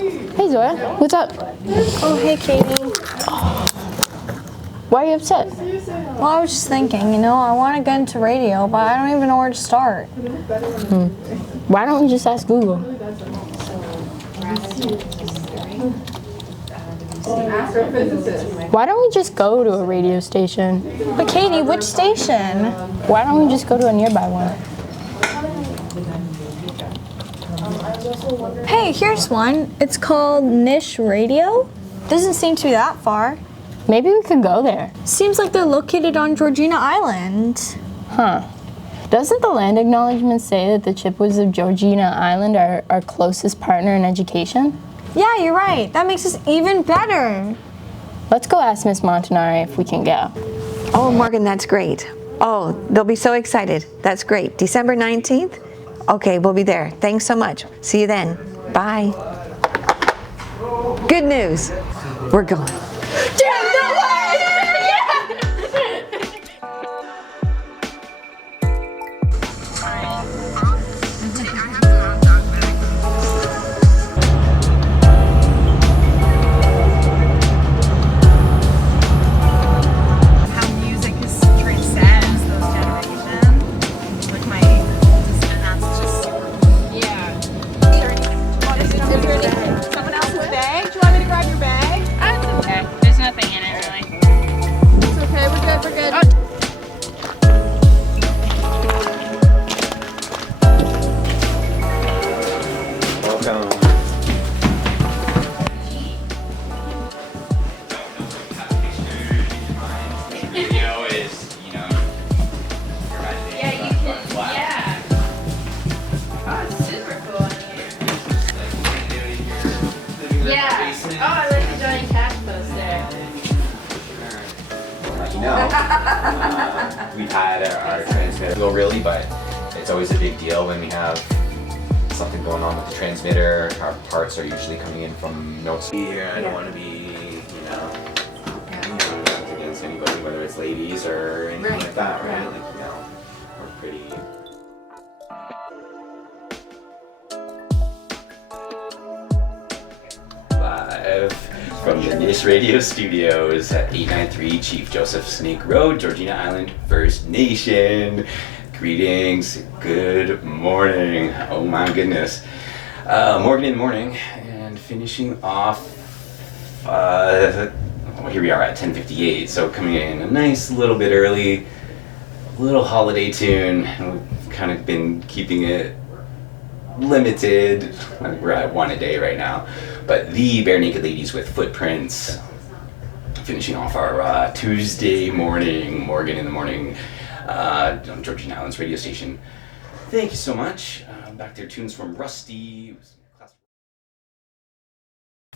Hey Zoya, what's up? Oh, hey, Katie. Why are you upset? Well, I was just thinking, I want to get into radio, but I don't even know where to start. Why don't we just ask Google? Why don't we just go to a radio station? But Katie, which station? Why don't we just go to a nearby one? Hey, here's one. It's called Niche Radio. Doesn't seem to be that far. Maybe we could go there. Seems like they're located on Georgina Island. Huh. Doesn't the land acknowledgement say that the Chippewas of Georgina Island are our closest partner in education? Yeah, you're right. That makes us even better. Let's go ask Miss Montanari if we can go. Oh, Morgan, that's great. Oh, they'll be so excited. That's great. December 19th? Okay, we'll be there. Thanks so much. See you then. Bye. Good news. We're going. We've had our transmitter go really, but it's always a big deal when we have something going on with the transmitter. Our parts are usually coming in from North here. I don't want to be, against anybody, whether it's ladies or anything like that, right? We're pretty. Live from the Niche Radio Studios at 893 Chief Joseph Snake Road, Georgina Island First Nation. Greetings, good morning. Oh my goodness. Morgan in the morning, and finishing off, here we are at 10:58, so coming in a nice little bit early, little holiday tune. We've kind of been keeping it limited. We're at one a day right now, but the Bare Naked Ladies with Footprints, finishing off our Tuesday morning, Morgan in the morning, on Georgina Island's radio station. Thank you so much. Back there, tunes from Rusty.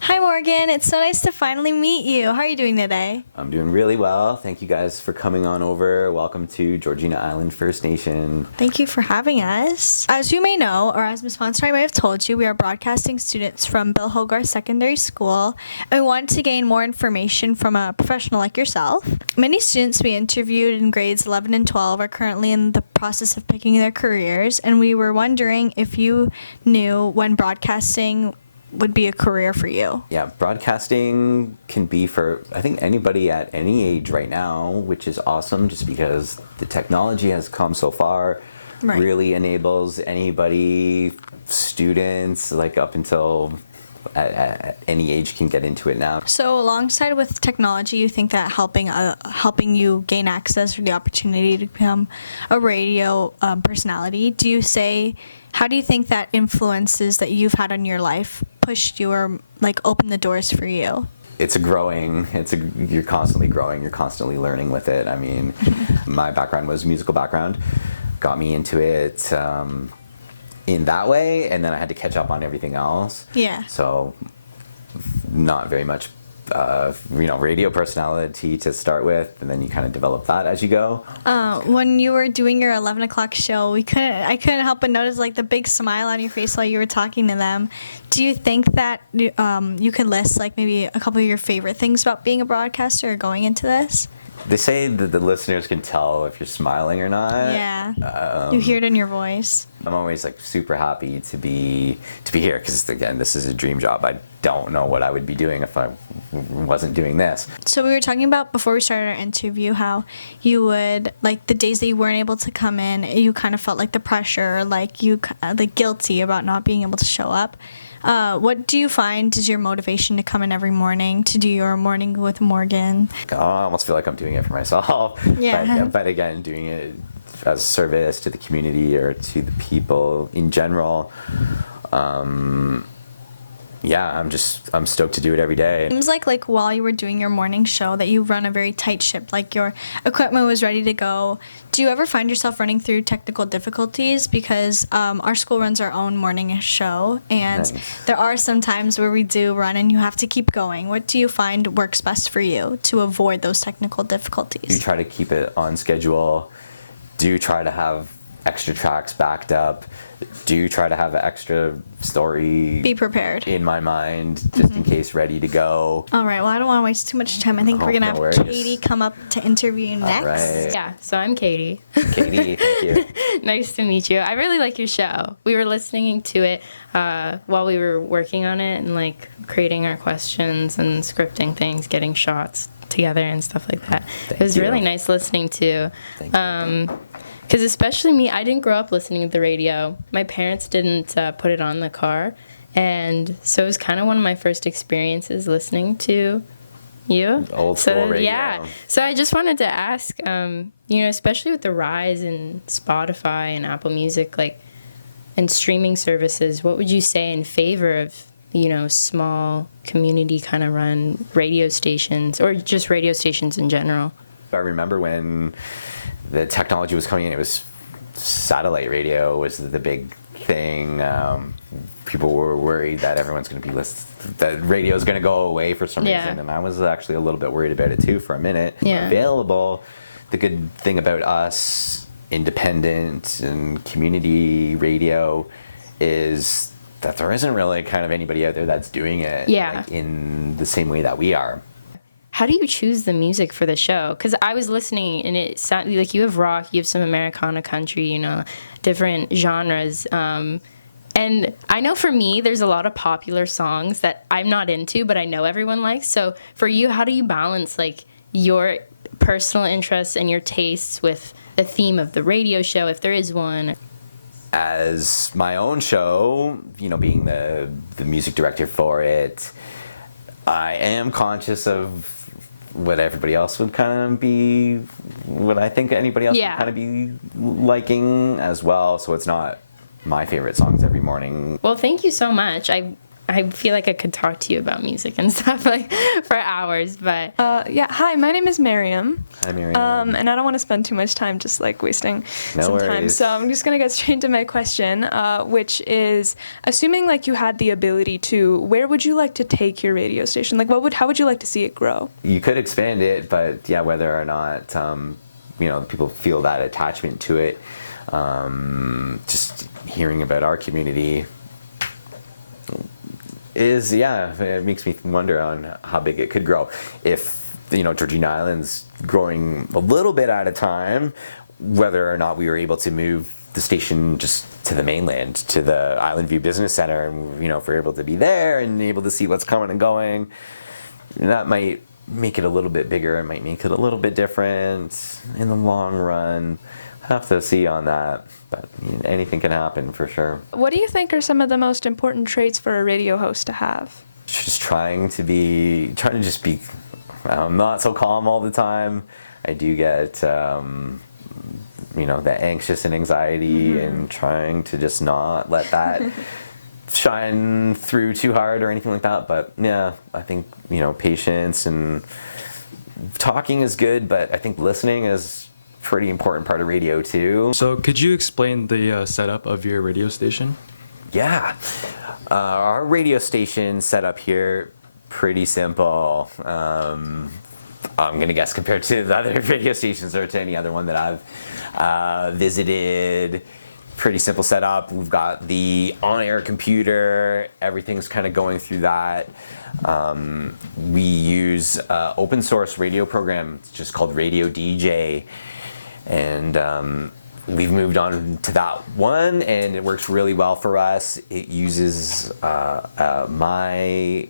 Hi, Morgan. It's so nice to finally meet you. How are you doing today? I'm doing really well. Thank you guys for coming on over. Welcome to Georgina Island First Nation. Thank you for having us. As you may know, or as Ms. Fonstrai may have told you, we are broadcasting students from Bill Hogarth Secondary School, and we wanted to gain more information from a professional like yourself. Many students we interviewed in grades 11 and 12 are currently in the process of picking their careers, and we were wondering if you knew when broadcasting would be a career for you. Yeah, broadcasting can be for, I think, anybody at any age right now, which is awesome just because the technology has come so far. Right. Really enables anybody, students, like up until at any age can get into it now. So alongside with technology, you think that helping you gain access or the opportunity to become a radio personality, how do you think that influences that you've had on your life pushed you or opened the doors for you? You're constantly growing, you're constantly learning with it. I mean, my background was musical background, got me into it in that way, and then I had to catch up on everything else. Yeah. So not very much radio personality to start with, and then you kind of develop that as you go. When you were doing your 11 o'clock show, I couldn't help but notice the big smile on your face while you were talking to them. Do you think that you could list maybe a couple of your favorite things about being a broadcaster or going into this? They say that the listeners can tell if you're smiling or not. Yeah. You hear it in your voice. I'm always like super happy to be here because again, this is a dream job. I don't know what I would be doing if I wasn't doing this. So we were talking about before we started our interview how you would, like, the days that you weren't able to come in, you kind of felt like the pressure, like you like guilty about not being able to show up. What do you find is your motivation to come in every morning to do your morning with Morgan? I almost feel like I'm doing it for myself. Yeah. But again, doing it as a service to the community or to the people in general. Yeah, I'm stoked to do it every day. Seems like while you were doing your morning show that you run a very tight ship, like your equipment was ready to go. Do you ever find yourself running through technical difficulties? Because our school runs our own morning show, and Nice. there are some times where we do run and you have to keep going. What do you find works best for you to avoid those technical Do difficulties? try to keep it on schedule. Do try to have extra tracks backed up. Do try to have an extra story Be prepared. in my mind just in case, ready to go. All right, well, I don't want to waste too much time. I think Oh, we're going to no have worries. Katie come up to interview you next. right. Yeah, so I'm Katie. Katie, thank you. Nice to meet you. I really like your show. We were listening to it while we were working on it and like creating our questions and scripting things, getting shots together and stuff like that. Thank It was you. really nice listening to. Thank you. Because especially me, I didn't grow up listening to the radio. My parents didn't put it on in the car. And so it was kind of one of my first experiences listening to you. Old school radio. Yeah. So I just wanted to ask, especially with the rise in Spotify and Apple Music, like, and streaming services, what would you say in favor of, small community kind of run radio stations or just radio stations in general? I remember when the technology was coming in, it was satellite radio was the big thing. People were worried that everyone's going to be that radio is going to go away for some Yeah. reason, and I was actually a little bit worried about it too for a minute. Yeah. Available. The good thing about us, independent and community radio, is that there isn't really kind of anybody out there that's doing it Yeah. in the same way that we are. How do you choose the music for the show? Because I was listening and it sounded like you have rock, you have some Americana country, different genres. And I know for me, there's a lot of popular songs that I'm not into, but I know everyone likes. So for you, how do you balance like your personal interests and your tastes with the theme of the radio show, if there is one? As my own show, being the music director for it, I am conscious of what everybody else would kind of be, what I think anybody else Yeah. would kind of be liking as well. So it's not my favorite songs every morning. Well, thank you so much. I feel like I could talk to you about music and stuff like for hours, but Yeah, hi, my name is Miriam. Hi, Miriam. And I don't want to spend too much time just like wasting No some time. worries. So I'm just going to get straight to my question, which is assuming like you had the ability to, where would you like to take your radio station? Like how would you like to see it grow? You could expand it, but yeah, whether or not people feel that attachment to it, just hearing about our community it makes me wonder on how big it could grow. If Georgina Island's growing a little bit at a time, whether or not we were able to move the station just to the mainland, to the Island View Business Center, and if we're able to be there and able to see what's coming and going, that might make it a little bit bigger. It might make it a little bit different in the long run. Have to see on that, but anything can happen for sure. What do you think are some of the most important traits for a radio host to have? Just trying to just be not so calm all the time. I do get that anxious and anxiety, and trying to just not let that shine through too hard or anything like that. But yeah, I think patience and talking is good, but I think listening is pretty important part of radio too. So could you explain the setup of your radio station? Yeah, our radio station setup here, pretty simple. I'm gonna guess compared to the other radio stations or to any other one that I've visited, pretty simple setup. We've got the on-air computer, everything's kind of going through that. We use open source radio program, it's just called Radio DJ, and we've moved on to that one, and it works really well for us. It uses MySQL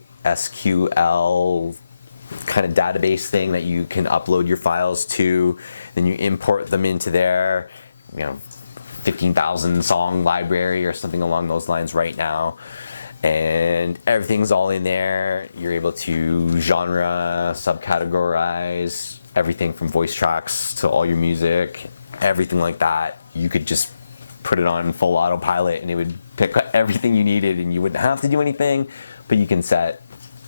kind of database thing that you can upload your files to, then you import them into there, 15,000 song library or something along those lines right now. And everything's all in there. You're able to genre, subcategorize everything from voice tracks to all your music, everything like that. You could just put it on full autopilot and it would pick everything you needed, and you wouldn't have to do anything, but you can set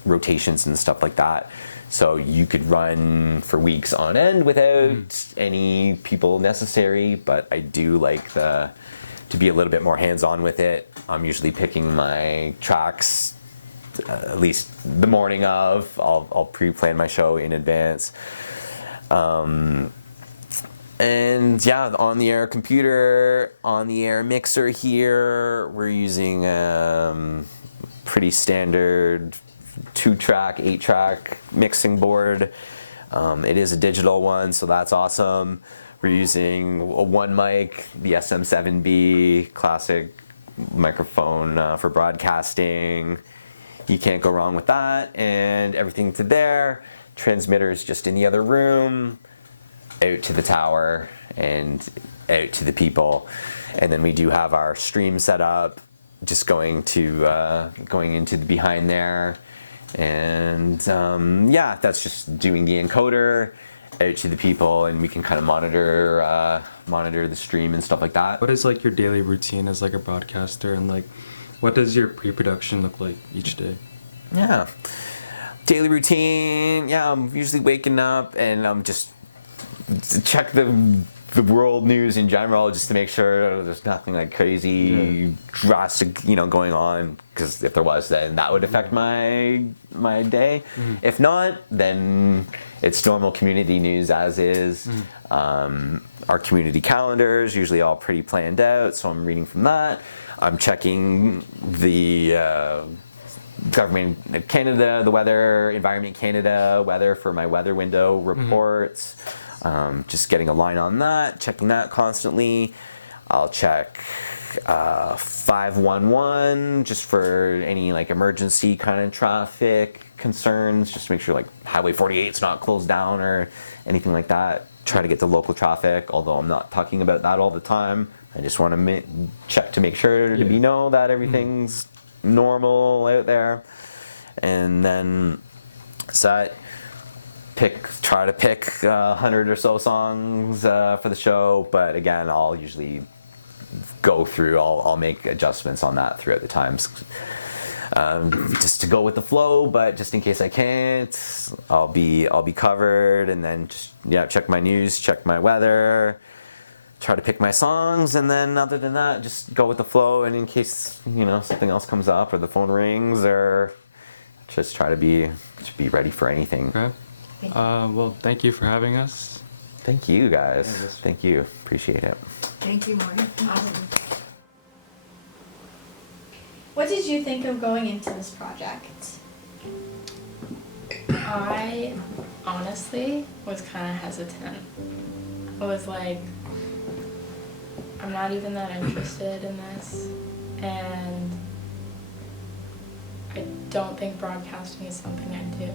rotations and stuff like that. So you could run for weeks on end without any people necessary, but I do like to be a little bit more hands-on with it. I'm usually picking my tracks at least the morning of. I'll pre-plan my show in advance. And yeah, on the air computer, on the air mixer here, we're using pretty standard 2-track, 8-track mixing board. It is a digital one, so that's awesome. We're using a one mic, the SM7B classic microphone for broadcasting. You can't go wrong with that, and everything to there. Transmitters just in the other room, out to the tower and out to the people. And then we do have our stream set up, just going into the behind there. And yeah, that's just doing the encoder out to the people, and we can kind of monitor the stream and stuff like that. What is like your daily routine as like a broadcaster, and like what does your pre-production look like each day? Yeah, daily routine. Yeah, I'm usually waking up and I'm just check the world news in general, just to make sure there's nothing like crazy drastic going on, because if there was, then that would affect my day. If not, then it's normal community news as is. Our community calendars usually all pretty planned out, so I'm reading from that. I'm checking the Government of Canada, the weather, Environment Canada weather for my weather window reports. Just getting a line on that, checking that constantly. I'll check 511 just for any like emergency kind of traffic concerns, just to make sure like Highway 48's not closed down or anything like that. Try to get the local traffic, although I'm not talking about that all the time. I just want to check to make sure to know that everything's normal out there. And then set. Try to pick 100 or so songs for the show, but again, I'll usually go through. I'll make adjustments on that throughout the times, just to go with the flow. But just in case I can't, I'll be covered. And then just check my news, check my weather, try to pick my songs, and then other than that, just go with the flow. And in case something else comes up or the phone rings, or just try to be ready for anything. Okay. Well, thank you for having us. Thank you, guys. Thank you. Appreciate it. Thank you, Morgan. Awesome. What did you think of going into this project? I honestly was kind of hesitant. I was like, I'm not even that interested in this, and I don't think broadcasting is something I do.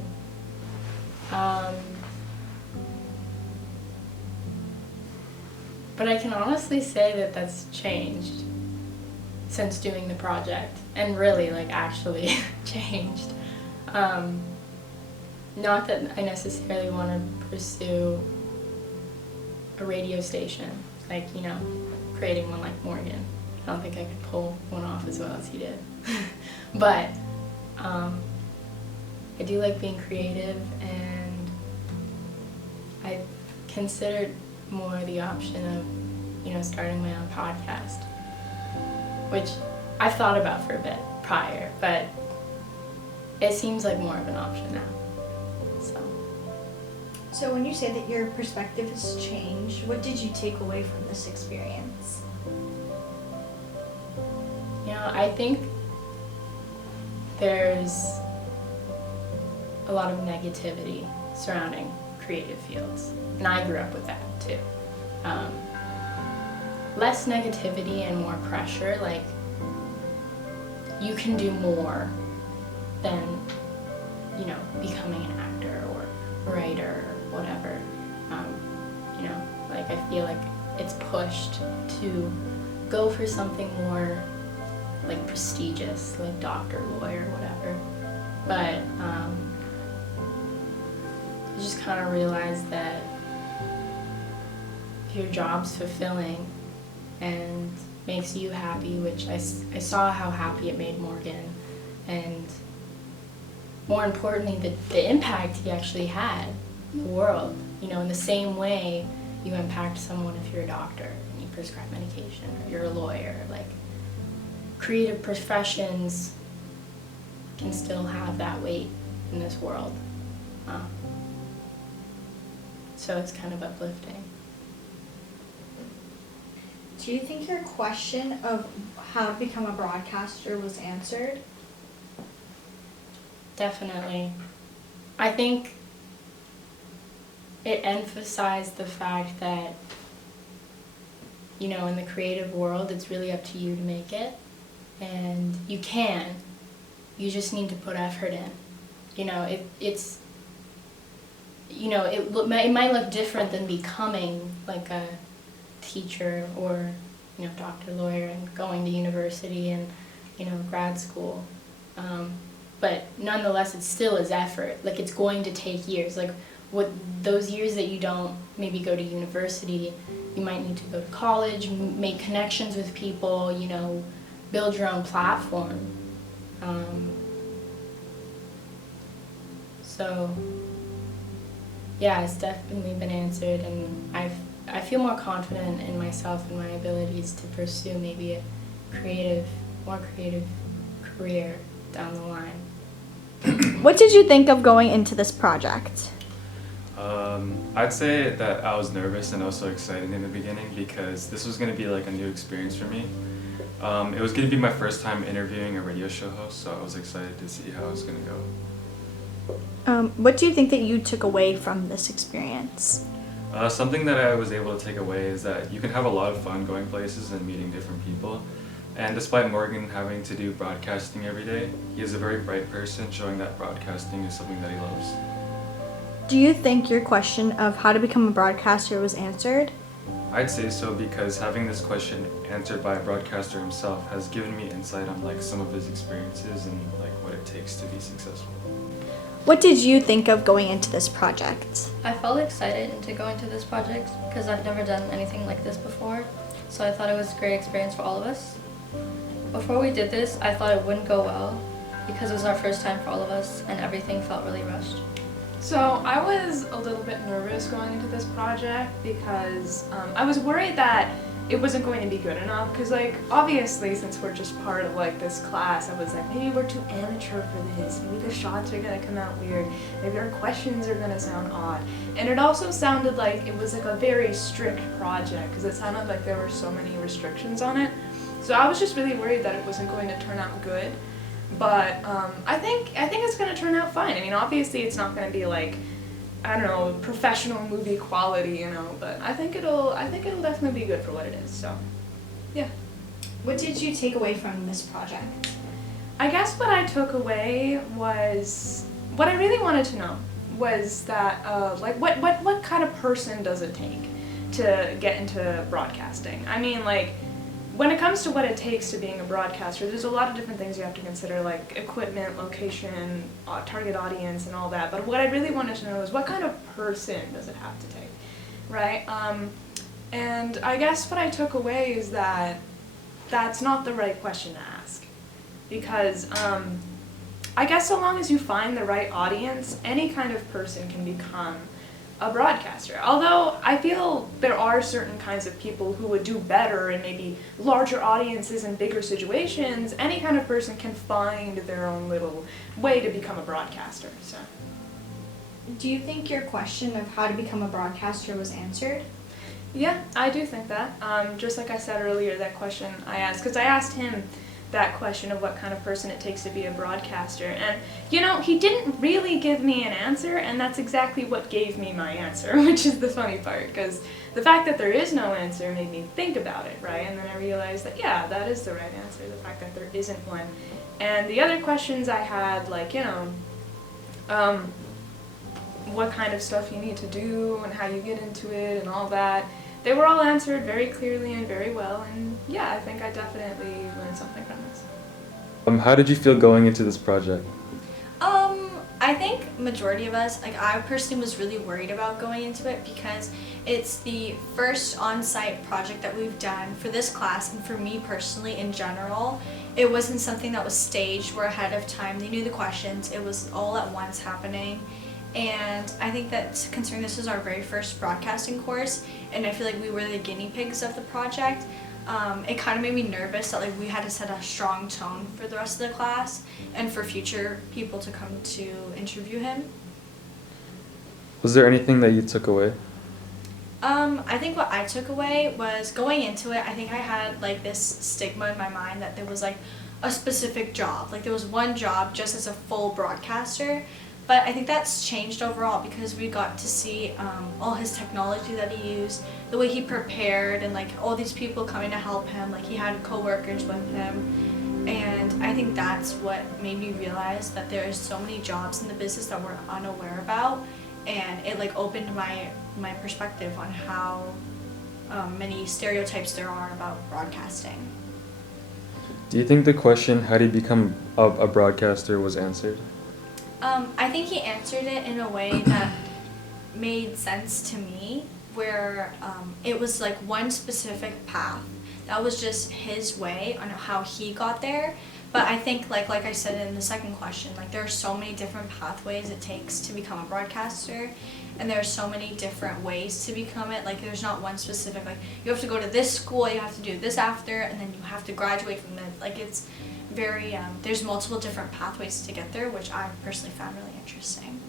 But I can honestly say that that's changed since doing the project, and really actually changed. Not that I necessarily want to pursue a radio station, creating one like Morgan. I don't think I could pull one off as well as he did. But I do like being creative, and I considered more the option of, starting my own podcast, which I've thought about for a bit prior, but it seems like more of an option now. So when you say that your perspective has changed, what did you take away from this experience? I think there's a lot of negativity surrounding creative fields. And I grew up with that too. Less negativity and more pressure, like you can do more than, you know, becoming an actor or writer or whatever. You know, like I feel like it's pushed to go for something more like prestigious, like doctor, lawyer, whatever. But I just kind of realized that if your job's fulfilling and makes you happy, which I saw how happy it made Morgan, and more importantly, the impact he actually had in the world. You know, in the same way you impact someone if you're a doctor and you prescribe medication, or you're a lawyer. Like, creative professions can still have that weight in this world. So it's kind of uplifting. Do you think your question of how to become a broadcaster was answered? Definitely. I think it emphasized the fact that, you know, in the creative world, it's really up to you to make it. And you can. You just need to put effort in. You know, it's, you know, it might look different than becoming like a teacher or, you know, doctor, lawyer, and going to university and, you know, grad school. But nonetheless, it still is effort. Like, it's going to take years. Like, what those years that you don't maybe go to university, you might need to go to college, make connections with people, you know, build your own platform. So, yeah, it's definitely been answered, and I feel more confident in myself and my abilities to pursue maybe a more creative career down the line. What did you think of going into this project? I'd say that I was nervous and also excited in the beginning because this was going to be like a new experience for me. It was going to be my first time interviewing a radio show host, so I was excited to see how it was going to go. What do you think that you took away from this experience? Something that I was able to take away is that you can have a lot of fun going places and meeting different people. And despite Morgan having to do broadcasting every day, he is a very bright person, showing that broadcasting is something that he loves. Do you think your question of how to become a broadcaster was answered? I'd say so, because having this question answered by a broadcaster himself has given me insight on like some of his experiences and like what it takes to be successful. What did you think of going into this project? I felt excited into going to this project because I've never done anything like this before, so I thought it was a great experience for all of us. Before we did this, I thought it wouldn't go well because it was our first time for all of us and everything felt really rushed. So I was a little bit nervous going into this project because I was worried that it wasn't going to be good enough, because like obviously since we're just part of like this class, I was like, maybe we're too amateur for this, maybe the shots are gonna come out weird, maybe our questions are gonna sound odd. And it also sounded like it was like a very strict project because it sounded like there were so many restrictions on it. So I was just really worried that it wasn't going to turn out good. But I think it's gonna turn out fine. I mean, obviously it's not gonna be like, I don't know, professional movie quality, you know, but I think it'll definitely be good for what it is. So, yeah. What did you take away from this project? I guess what I took away was, what I really wanted to know was that like what kind of person does it take to get into broadcasting? I mean, like, when it comes to what it takes to being a broadcaster, there's a lot of different things you have to consider, like equipment, location, target audience, and all that. But what I really wanted to know is what kind of person does it have to take, right? And I guess what I took away is that that's not the right question to ask. Because I guess so long as you find the right audience, any kind of person can become a broadcaster. Although I feel there are certain kinds of people who would do better in maybe larger audiences and bigger situations, any kind of person can find their own little way to become a broadcaster. So, Do you think your question of how to become a broadcaster was answered? yeah, I do think that. Just like I said earlier, that question I asked, because I asked him, that question of what kind of person it takes to be a broadcaster. And, you know, he didn't really give me an answer, and that's exactly what gave me my answer, which is the funny part, because the fact that there is no answer made me think about it, right? And then I realized that, yeah, that is the right answer, the fact that there isn't one. And the other questions I had, like, you know, what kind of stuff you need to do and how you get into it and all that, they were all answered very clearly and very well, and yeah, I think I definitely learned something from this. How did you feel going into this project? I think majority of us, like I personally was really worried about going into it because it's the first on-site project that we've done for this class, and for me personally in general, it wasn't something that was staged or ahead of time. They knew the questions, it was all at once happening. And I think that considering this is our very first broadcasting course, and I feel like we were the guinea pigs of the project, it kind of made me nervous that like we had to set a strong tone for the rest of the class and for future people to come to interview him. Was there anything that you took away? I think what I took away was going into it, I think I had like this stigma in my mind that there was like a specific job. Like there was one job just as a full broadcaster. But I think that's changed overall because we got to see all his technology that he used, the way he prepared, and like all these people coming to help him. Like he had co-workers with him, and I think that's what made me realize that there is so many jobs in the business that we're unaware about, and it like opened my perspective on how many stereotypes there are about broadcasting. Do you think the question, how do you become a broadcaster, was answered? I think he answered it in a way that made sense to me, where it was like one specific path. That was just his way on how he got there. But I think like I said in the second question, like there are so many different pathways it takes to become a broadcaster, and there are so many different ways to become it. Like there's not one specific, like you have to go to this school, you have to do this after, and then you have to graduate from it. Like it's very, there's multiple different pathways to get there, which I personally found really interesting.